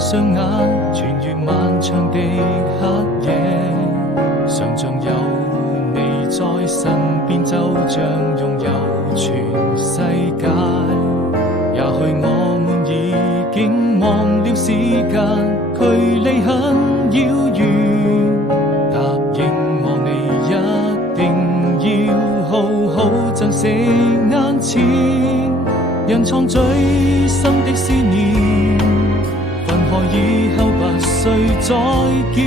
雙眼，穿越漫長的黑夜，想像有你在身邊，就像擁有全世界。也許我們已經忘了時間，距離很遙遠。答應我你一定要好好珍惜眼前，人藏最深的思念，分開以後不需再見，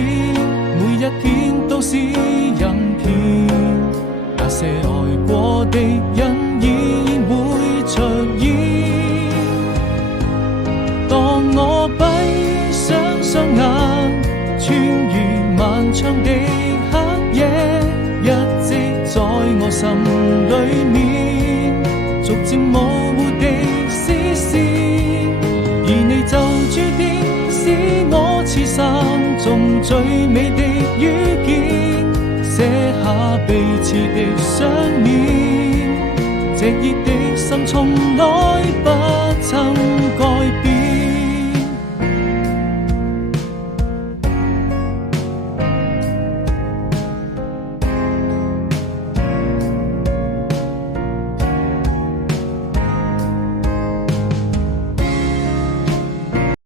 每一天都是人片，那些愛過的人依然會出現。當我閉上雙眼，穿越漫長的黑夜，一直在我心裏面逐漸模糊的視線，而你就注定是我此生中最美的遇見，寫下彼此的相念，這熱的心從來